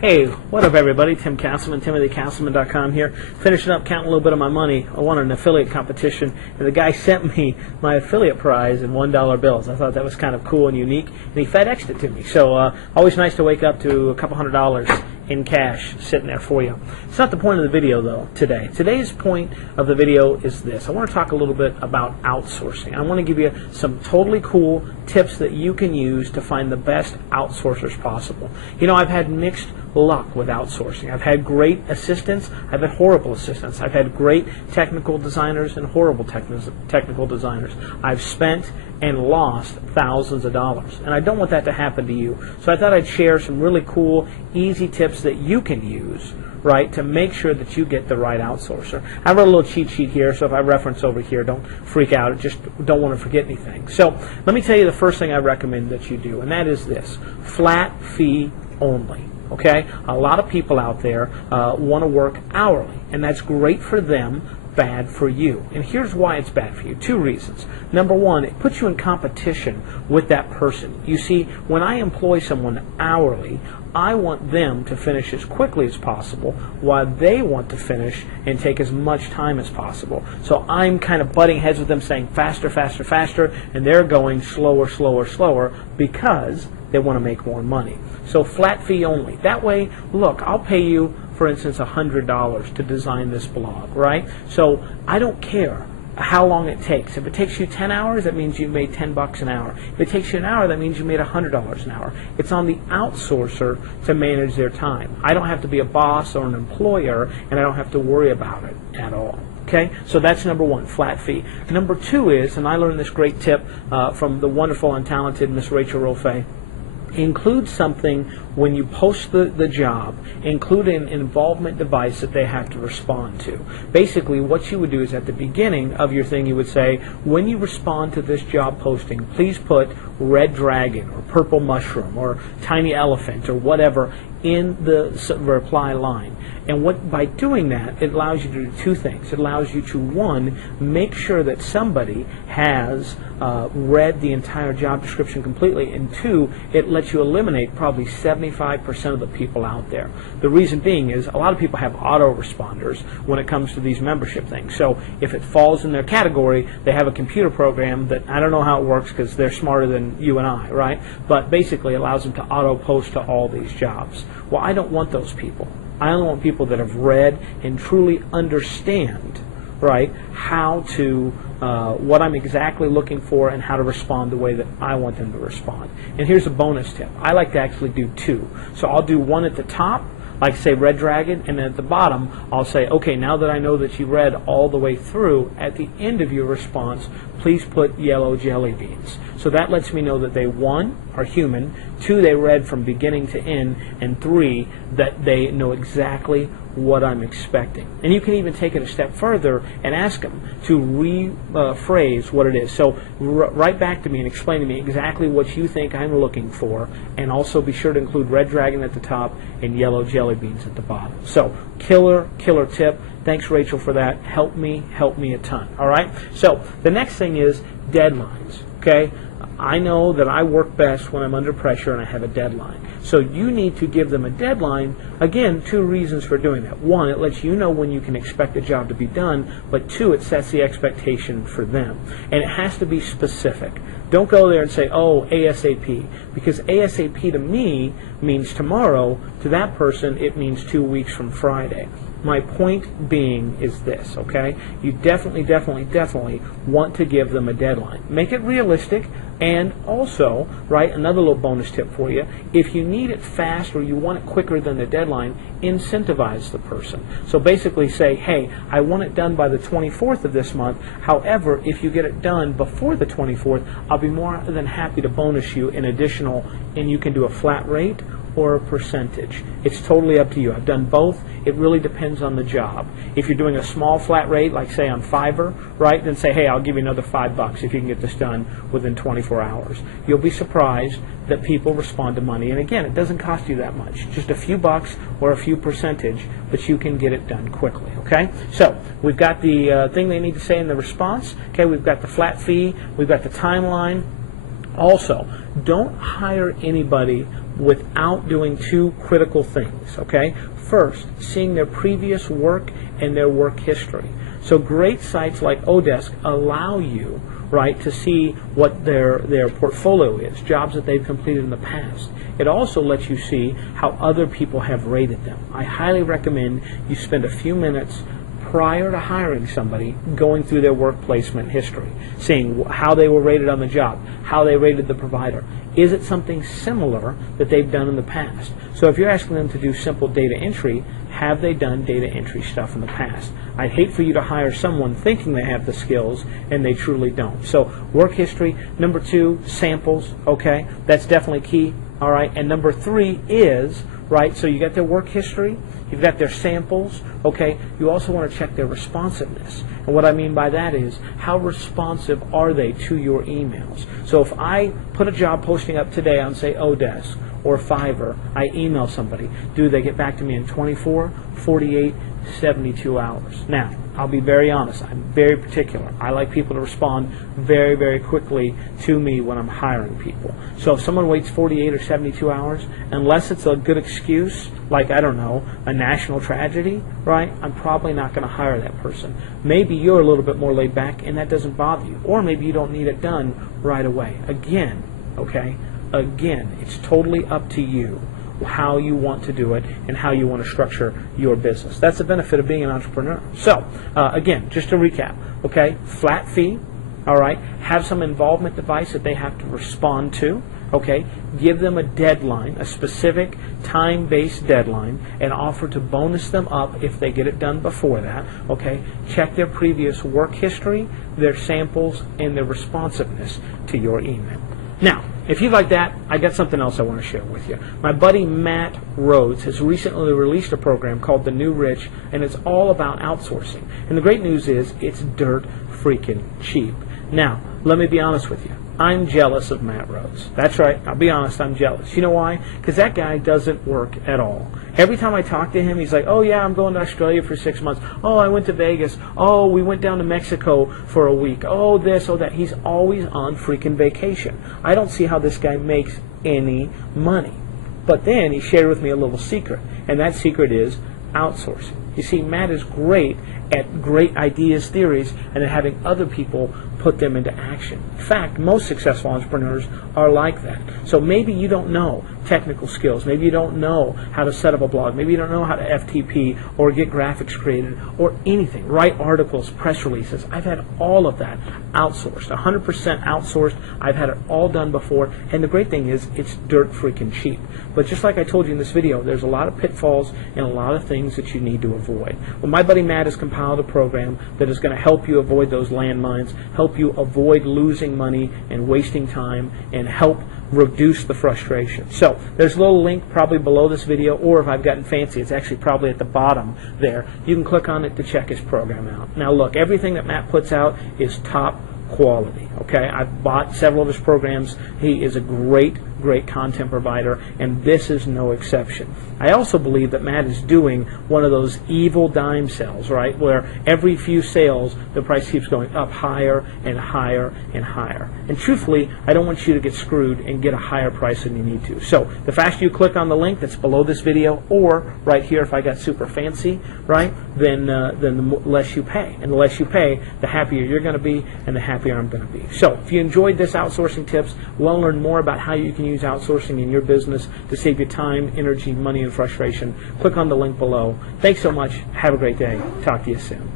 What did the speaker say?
Hey, what up everybody? Tim Castleman, TimothyCastleman.com here. Finishing up counting a little bit of my money. I won an affiliate competition, and the guy sent me my affiliate prize in $1 bills. I thought that was kind of cool and unique, and he FedExed it to me. So always nice to wake up to a couple $100 in cash sitting there for you. It's not the point of the video though today. Today's point of the video is this. I want to talk a little bit about outsourcing. I want to give you some totally cool tips that you can use to find the best outsourcers possible. You know, I've had mixed luck with outsourcing. I've had great assistants, I've had horrible assistants. I've had great technical designers and horrible technical designers. I've spent and lost thousands of dollars, and I don't want that to happen to you. So I thought I'd share some really cool, easy tips that you can use, right, to make sure that you get the right outsourcer. I wrote a little cheat sheet here, so if I reference over here, don't freak out. Just don't want to forget anything. So let me tell you the first thing I recommend that you do, and that is this: flat fee only. Okay, a lot of people out there want to work hourly, and that's great for them, bad for you. And here's why it's bad for you. Two reasons. Number one, it puts you in competition with that person. You see, when I employ someone hourly, I want them to finish as quickly as possible while they want to finish and take as much time as possible. So I'm kind of butting heads with them saying faster, faster, faster, and they're going slower, slower, slower because they want to make more money. So flat fee only. That way, look, I'll pay you, for instance, $100 to design this blog, right? So I don't care how long it takes. If it takes you 10 hours, that means you made $10 an hour. If it takes you an hour, that means you made $100 an hour. It's on the outsourcer to manage their time. I don't have to be a boss or an employer, and I don't have to worry about it at all. Okay, so that's number one, flat fee. Number two is, and I learned this great tip from the wonderful and talented Miss Rachel Rolfe, include something when you post the job, include an involvement device that they have to respond to. Basically, what you would do is at the beginning of your thing, you would say, when you respond to this job posting, please put red dragon or purple mushroom or tiny elephant or whatever in the reply line. And by doing that, it allows you to do two things. It allows you to, one, make sure that somebody has read the entire job description completely, and two, it lets you eliminate probably 75% of the people out there. The reason being is a lot of people have autoresponders when it comes to these membership things. So if it falls in their category, they have a computer program that, I don't know how it works because they're smarter than you and I, right? But basically it allows them to auto-post to all these jobs. Well, I don't want those people. I only want people that have read and truly understand, right, how to, what I'm exactly looking for and how to respond the way that I want them to respond. And here's a bonus tip. I like to actually do two. So I'll do one at the top, like say red dragon, and then at the bottom I'll say, okay, now that I know that you read all the way through, at the end of your response, please put yellow jelly beans. So that lets me know that they, one, are human, two, they read from beginning to end, and three, that they know exactly what I'm expecting. And you can even take it a step further and ask them to rephrase what it is. So write back to me and explain to me exactly what you think I'm looking for, and also be sure to include red dragon at the top and yellow jelly beans at the bottom. So killer tip. Thanks, Rachel, for that. Help me a ton. All right? So the next thing is deadlines. Okay? I know that I work best when I'm under pressure and I have a deadline. So you need to give them a deadline. Again, two reasons for doing that. One, it lets you know when you can expect the job to be done, but two, it sets the expectation for them. And it has to be specific. Don't go there and say, oh, ASAP, because ASAP to me means tomorrow. To that person, it means 2 weeks from Friday. My point being is this, okay? You definitely want to give them a deadline. Make it realistic, and also, right, another little bonus tip for you, if you need it fast or you want it quicker than the deadline, incentivize the person. So basically say, hey, I want it done by the 24th of this month. However, if you get it done before the 24th, I'll be more than happy to bonus you an additional, and you can do a flat rate or a percentage. It's totally up to you. I've done both. It really depends on the job. If you're doing a small flat rate, like say on Fiverr, right, then say, hey, I'll give you another $5 if you can get this done within 24 hours. You'll be surprised that people respond to money. And again, it doesn't cost you that much. Just a few bucks or a few percentage, but you can get it done quickly, okay? So we've got the thing they need to say in the response. Okay, we've got the flat fee. We've got the timeline. Also, don't hire anybody without doing two critical things, okay? First, seeing their previous work and their work history. So great sites like Odesk allow you, right, to see what their portfolio is, jobs that they've completed in the past. It also lets you see how other people have rated them. I highly recommend you spend a few minutes prior to hiring somebody going through their work placement history, seeing how they were rated on the job, how they rated the provider. Is it something similar that they've done in the past? So if you're asking them to do simple data entry, have they done data entry stuff in the past? I'd hate for you to hire someone thinking they have the skills and they truly don't. So work history. Number 2, samples, okay? That's definitely key, all right? And number 3 is, right, so you got their work history, you've got their samples, okay? You also want to check their responsiveness. And what I mean by that is, how responsive are they to your emails? So if I put a job posting up today on, say, Odesk or Fiverr, I email somebody, do they get back to me in 24, 48, 72 hours? Now, I'll be very honest, I'm very particular. I like people to respond very, very quickly to me when I'm hiring people. So if someone waits 48 or 72 hours, unless it's a good excuse, like, I don't know, a national tragedy, right, I'm probably not going to hire that person. Maybe you're a little bit more laid back and that doesn't bother you. Or maybe you don't need it done right away. Again, okay, it's totally up to you how you want to do it and how you want to structure your business. That's the benefit of being an entrepreneur. So, again, just to recap, okay, flat fee, all right, have some involvement device that they have to respond to, okay, give them a deadline, a specific time-based deadline, and offer to bonus them up if they get it done before that, okay, check their previous work history, their samples, and their responsiveness to your email. Now, if you like that, I got something else I want to share with you. My buddy Matt Rhodes has recently released a program called The New Rich, and it's all about outsourcing. And the great news is it's dirt freaking cheap. Now, let me be honest with you. I'm jealous of Matt Rhodes. That's right. I'll be honest, I'm jealous. You know why? Because that guy doesn't work at all. Every time I talk to him, he's like, oh, yeah, I'm going to Australia for 6 months. Oh, I went to Vegas. Oh, we went down to Mexico for a week. Oh, this, oh, that. He's always on freaking vacation. I don't see how this guy makes any money. But then he shared with me a little secret, and that secret is outsourcing. You see, Matt is great at great ideas, theories, and then having other people put them into action. In fact, most successful entrepreneurs are like that. So maybe you don't know technical skills. Maybe you don't know how to set up a blog. Maybe you don't know how to FTP or get graphics created or anything. Write articles, press releases. I've had all of that outsourced, 100% outsourced. I've had it all done before. And the great thing is it's dirt freaking cheap. But just like I told you in this video, there's a lot of pitfalls and a lot of things that you need to avoid. Well, my buddy Matt has compiled a program that is going to help you avoid those landmines, help you avoid losing money and wasting time, and help reduce the frustration. So there's a little link probably below this video, or if I've gotten fancy, it's actually probably at the bottom there. You can click on it to check his program out. Now look, everything that Matt puts out is top quality. Okay, I've bought several of his programs. He is a great content provider, and this is no exception. I also believe that Matt is doing one of those evil dime sales, right, where every few sales the price keeps going up higher and higher and higher. And truthfully, I don't want you to get screwed and get a higher price than you need to. So the faster you click on the link that's below this video, or right here if I got super fancy, right, then the less you pay. And the less you pay, the happier you're going to be and the happier I'm going to be. So if you enjoyed this outsourcing tips, want to learn more about how you can use outsourcing in your business to save you time, energy, money, and frustration, click on the link below. Thanks so much. Have a great day. Talk to you soon.